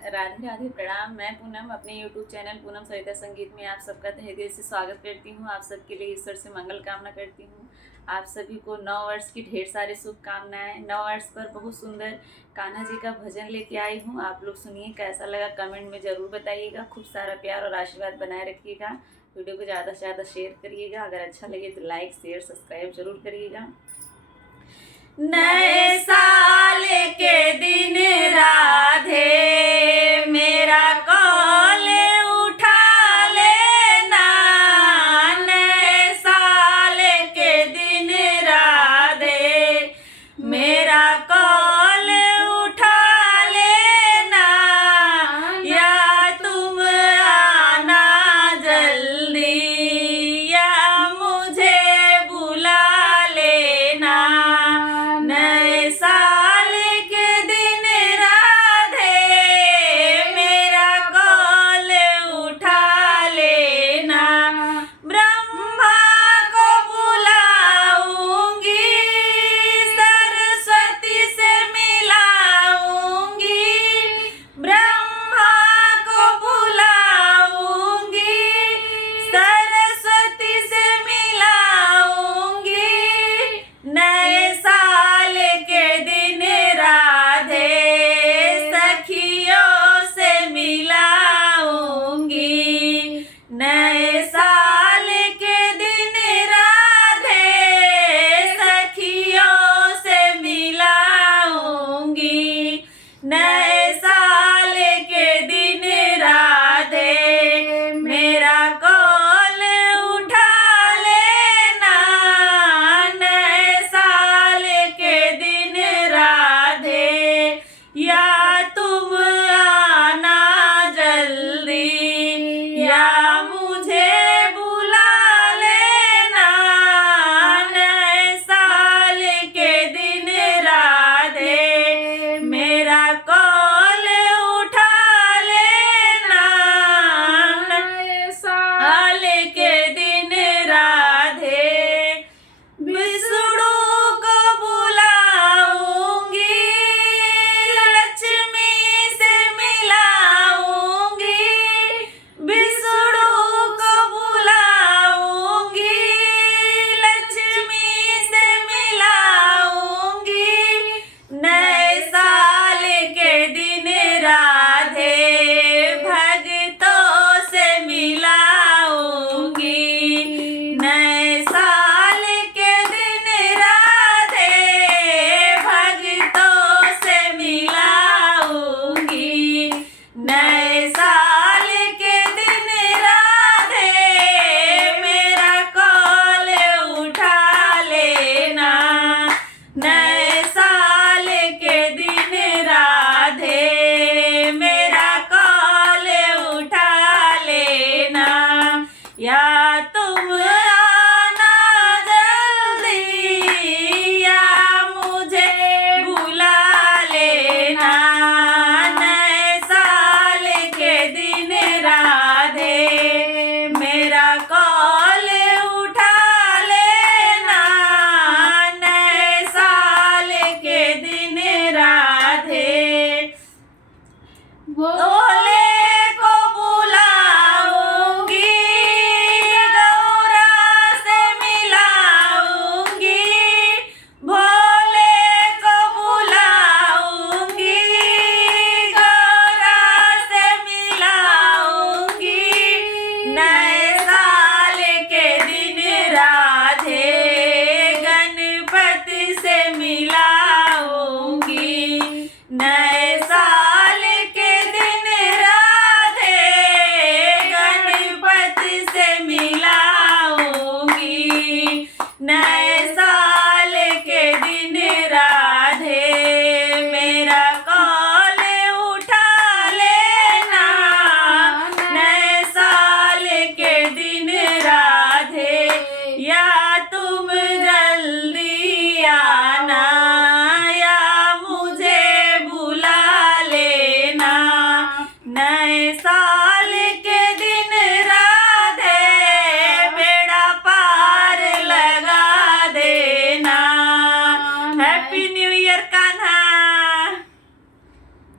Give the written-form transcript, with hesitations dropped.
राधे राधे प्रणाम। मैं पूनम अपने यूट्यूब चैनल पूनम सविता संगीत में आप सबका तहे दिल से स्वागत करती हूँ। आप सबके लिए ईश्वर से मंगल कामना करती हूँ। आप सभी को नव वर्ष की ढेर सारे शुभकामनाएं। नव वर्ष पर बहुत सुंदर कान्हा जी का भजन लेके आई हूँ। आप लोग सुनिए, कैसा लगा कमेंट में ज़रूर बताइएगा। खूब सारा प्यार और आशीर्वाद बनाए रखिएगा। वीडियो को ज़्यादा से ज़्यादा शेयर करिएगा। अगर अच्छा लगे तो लाइक शेयर सब्सक्राइब जरूर करिएगा। नए साल के दिन राधे मेरा कॉल उठा लेना। नए साल के दिन राधे मेरा कॉल उठा लेना, या तुम आना जल्दी या मुझे बुला लेना। नए साल के दिन राधे मेरा कॉल उठा लेना। ब्रह्मा को बुलाऊंगी, सरस्वती से मिलाऊंगी। ब्रह्मा को बुलाऊंगी, सरस्वती से मिलाऊंगी। नए साल के दिन राधे सखियों से मिलाऊंगी। नए साल के दिन राधे सखियों से मिलाऊंगी। नए साल के दिन राधे मेरा कॉल उठा लेना। नए साल के दिन राधे या तुम आना जल्दी या मुझे बुला लेना। नए साल के दिन राधे मेरा कॉल उठा लेना। नए साल के दिन राधे विष्णु को बुलाऊंगी, लक्ष्मी से मिलाऊंगी। विष्णु को बुलाऊंगी, लक्ष्मी से मिलाऊंगी। नए साल के दिन राधे भक्तों से मिलाऊंगी। नए साल के दिन राधे भक्तों से मिलाऊंगी। नए साल के दिन राधे मेरा कॉल उठा लेना। नए साल के दिन राधे मेरा कॉल उठा लेना, या तुम आना जल्दी या मुझे बुला लेना। नए साल के दिन राधे मेरा कॉल उठा लेना। नए साल के दिन राधे वो